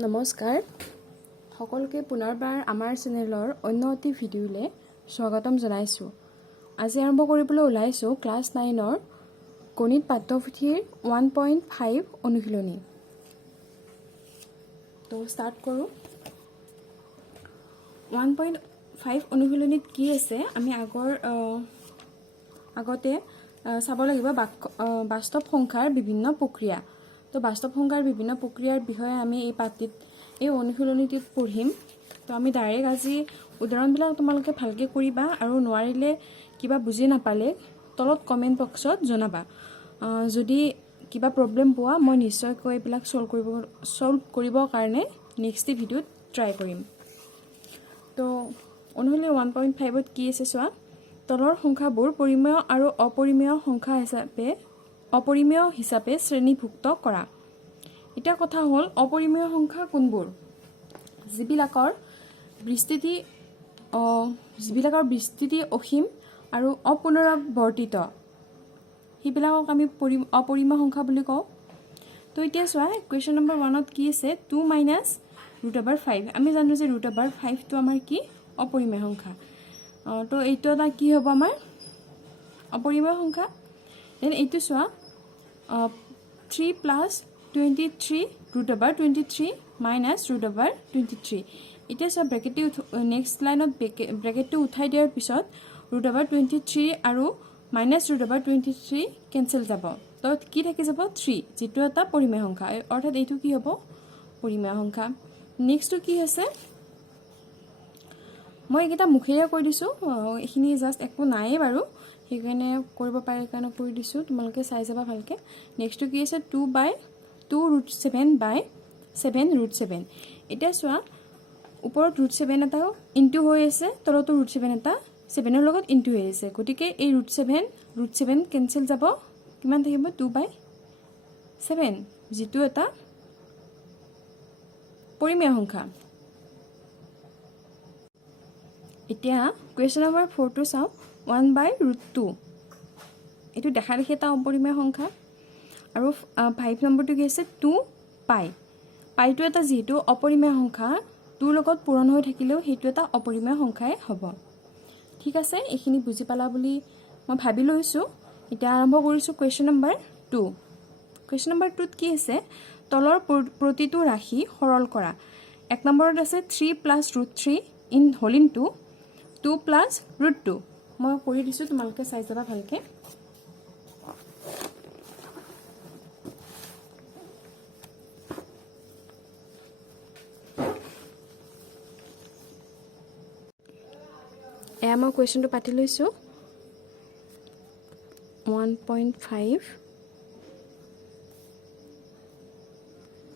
নমস্কাৰ সকলোকে পুনৰবাৰ আমাৰ চেনেলৰ অন্য এটি ভিডিঅ'লৈ স্বাগতম জনাইছোঁ। আজি আৰম্ভ কৰিবলৈ ওলাইছোঁ ক্লাছ 9ৰ গণিত পাঠ্যপুথিৰ 1.5 অনুশীলনী। তো ষ্টাৰ্ট কৰোঁ। 1.5 অনুশীলনীত কি আছে আমি আগতে চাব লাগিব বাস্তৱ সংখ্যাৰ বিভিন্ন প্ৰক্ৰিয়া। তো বাস্তৱ সংখ্যাৰ বিভিন্ন প্ৰক্ৰিয়াৰ বিষয়ে আমি এই অনুশীলনীটোত পঢ়িম। তো আমি ডাইৰেক্ট আজি উদাহৰণবিলাক তোমালোকে ভালকৈ কৰিবা আৰু নোৱাৰিলে কিবা বুজি নাপালে তলত কমেণ্ট বক্সত জনাবা। যদি কিবা প্ৰব্লেম পোৱা মই নিশ্চয়কৈ এইবিলাক ছল্ভ কৰিবৰ কাৰণে নেক্সট ভিডিঅ'ত ট্ৰাই কৰিম। তো অনুশীলনী 1.5ত কি আছে চোৱা। তলৰ সংখ্যাবোৰ পৰিমেয় আৰু অপৰিমেয় হিচাপে শ্ৰেণীভুক্ত কৰা। এতিয়া কথা হ'ল অপৰিমেয় সংখ্যা কোনবোৰ? যিবিলাকৰ বিস্তৃতি অসীম আৰু অপুনৰাবৰ্তিত সেইবিলাকক আমি অপৰিমেয় সংখ্যা বুলি কওঁ। তো এতিয়া চোৱা কুৱেশ্যন নম্বৰ 1ত কি আছে 2 - √5। আমি জানো যে √5টো আমাৰ কি অপৰিমেয় সংখ্যা। তো এইটো এটা কি হ'ব আমাৰ অপৰিমেয় সংখ্যা। দেন এইটো চোৱা 3 + 23 √23 - √23। এতিয়া চোৱা নেক্সট লাইনত ব্ৰেকেটটো উঠাই দিয়াৰ পিছত √23 আৰু -√23 কেঞ্চেল যাব। তো কি থাকি যাব 3, যিটো এটা পৰিমেয় সংখ্যা, অৰ্থাৎ এইটো কি হ'ব পৰিমেয় সংখ্যা। নেক্সটটো কি আছে মই এইকেইটা মুখেৰে কৈ দিছোঁ, এইখিনি জাষ্ট একো নায়েই বাৰু, সেইকাৰণে কৰিব পাৰে কাৰণে কৰি দিছোঁ, তোমালোকে চাই যাবা ভালকৈ। নেক্সটটো কি আছে 2/7/7 এতিয়া চোৱা ওপৰত √7 এটাও ইনটু হৈ আছে, তলতো √7 এটা 7ৰ লগত ইনটু হৈ আছে। গতিকে এই √7 কেঞ্চেল যাব, কিমান থাকিব 2/7, যিটো এটা পৰিমেয় সংখ্যা। এতিয়া কুৱেশ্যন নম্বৰ 4টো চাওঁ 1/√2। এইটো দেখা দেখি এটা অপৰিমেয় সংখ্যা। আৰু 5 নম্বৰটো কি আছে 2π। পাইটো এটা যিহেতু অপৰিমেয় সংখ্যা, 2ৰ লগত পূৰণ হৈ থাকিলেও সেইটো এটা অপৰিমেয় সংখ্যাই হ'ব। ঠিক আছে, এইখিনি বুজি পালা বুলি মই ভাবি লৈছোঁ। এতিয়া আৰম্ভ কৰিছোঁ কুৱেশ্যন নম্বৰ 2। কুৱেশ্যন নম্বৰ 2ত কি আছে তলৰ প্ৰতিটো ৰাশি সৰল কৰা। 1 নম্বৰত আছে 3 + √3 × 2 + √2। মই কৰি দিছোঁ, তোমালোকে চাই যাবা ভালকৈ। এয়া মই কুৱেশ্যনটো পাতি লৈছোঁ 1.5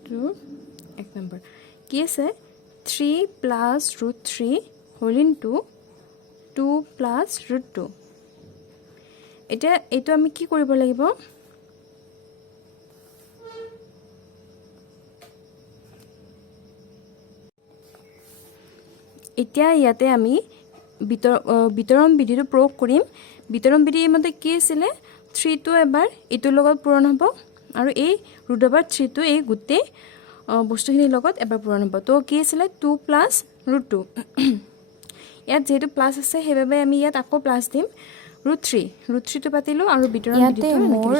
টো 1 নম্বৰ কি আছে 3 + √3 × 2 + √2। এতিয়া এইটো আমি কি কৰিব লাগিব, এতিয়া ইয়াতে আমি বিতৰণ বিধিটো প্ৰয়োগ কৰিম। বিতৰণ বিধিৰ মতে কি আছিলে 3টো এবাৰ এইটোৰ লগত পূৰণ হ'ব আৰু এই √3টো এই গোটেই বস্তুখিনিৰ লগত এবাৰ পূৰণ হ'ব। তো কি আছিলে 2 + √2। ইয়াত যিহেতু প্লাছ আছে সেইবাবে আমি ইয়াত আকৌ প্লাছ দিম √3টো পাতিলোঁ আৰু বিতৰণ বিধিটো মোৰ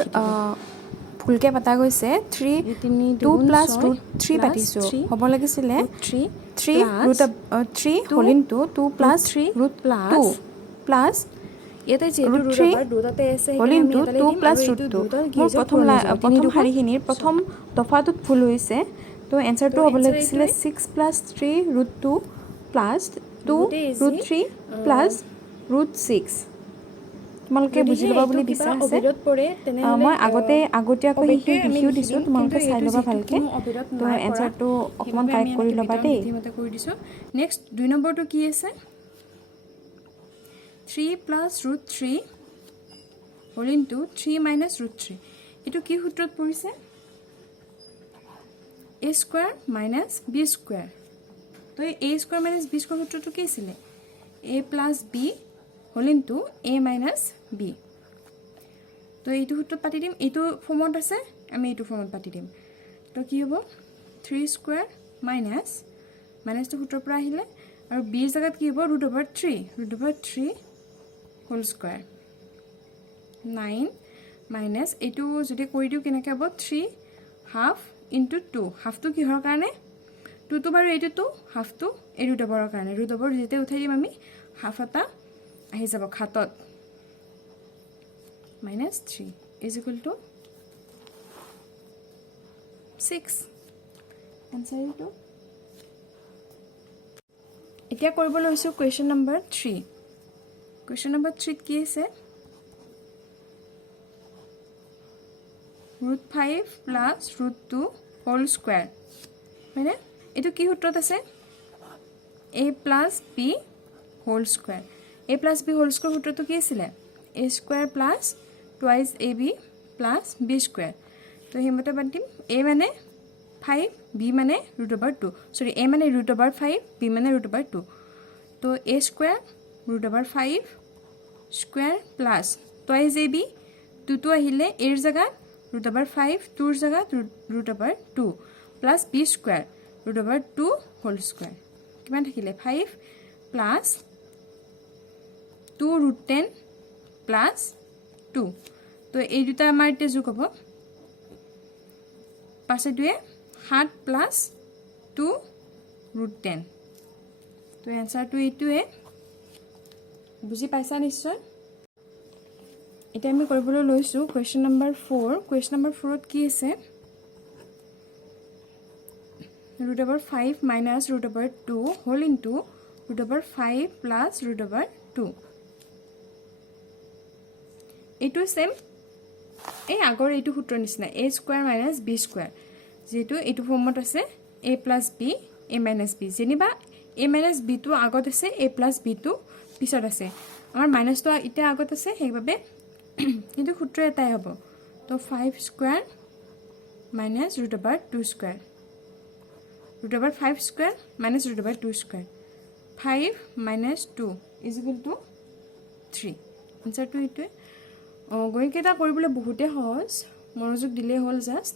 ভুলকৈ পতা গৈছে 2 + √3 পাতিছোঁ, হ'ব লাগিছিলে 3 × 2 + √2 প্লাছ ইয়াতে যিহেতু দুটাতে আছে সেইকাৰণে আমি এটা দিম আৰু এইটো দুটা কি হৈছে প্ৰথম শাৰীখিনিৰ প্ৰথম দফাটোত ভুল হৈছে। তো এনসাৰটো হ'ব লাগিছিলে 6 + 3 √2 প্লাছ 2 √3 প্লাছ √6। তোমালোকে বুজি ল'বা বুলি বিশ্বাস আছে। মই আগতীয়াকৈ লিখিও দিছোঁ, তোমালোকে চাই ল'বা ভালকৈ। তো এনসাৰটো অকণমান কাৰেক্ট কৰি ল'বা দেই। নেক্সট 2 নম্বৰটো কি আছে 3 + √3 × 3 - √3। এইটো কি সূত্ৰত পৰিছে a² - b²। তো এই a² - b² সূত্ৰটো কি আছিলে a + b × a - b। তো এইটো সূত্ৰত পাতি দিম, এইটো ফৰ্মত আছে আমি এইটো ফৰ্মত পাতি দিম। তো কি হ'ব 3² মাইনাছ মাইনাছটো সূত্ৰৰ পৰা আহিলে আৰু বিৰ জাগাত কি হ'ব √3 হোল স্কয়াৰ 9 মাইনাছ এইটো যদি কৰি দিও কেনেকৈ হ'ব 3 হাফ ইনটু 2 হাফটো কিহৰ কাৰণে 2 তো বাৰু এইটো 2 হাফটো এই √ৰ কাৰণে √ৰ যেতে উঠাই দিম আমি হাফ এটা আহি যাব খাতত minus 3 is equal to 6 answer is 2 এতিয়া কৰিব লৈছো question number 3 question number 3 কি আছে √5 plus √2 whole square মানে এটো কি সূত্ৰত আছে a plus b whole square a plus b whole square সূত্ৰটো কি আছিল a square plus twice ab plus b square তো হিমতে বাদ দিম a মানে 5 b মানে √2 সরি a মানে √5 b মানে √2 তো a square √5 square plus twice ab 2 তো আহিলে a এর জায়গা √5 2 এর জায়গা √2 plus b square √2 whole square কিমান থাকিলে 5 plus 2 √10 plus 2 তো এই দুটা আমাৰ এতিয়া যোগ হ'ব পাছে দুয়ে 7 plus 2 √10 তো এনসারটো এইটোৱে বুজি পাইছা নিশ্চয় এটা আমি কৰিবলৈ লৈছো কোৱেশ্চন নম্বৰ 4 কোৱেশ্চন নম্বৰ 4 ত কি আছে √5 minus √2 whole into √5 plus √2 এইটো সেম এই আগৰ এইটো সূত্ৰ নিচিনা a square minus b square যেটো এইটো ফৰ্মত আছে a plus b a minus b যেনিবা a minus b টো আগত আছে a plus b টো পিছত আছে আমাৰ মাইনাস টো ইটা আগত আছে সেইভাবে কিন্তু সূত্ৰ এটাই হ'ব তো 5 square minus √2 square √5 square minus √2 square 5 minus 2 is equal to 3 আনসাৰটো এইটোৱে গণিতকেইটা কৰিবলৈ বহুতে সহজ মনোযোগ দিলে হ'ল জাস্ট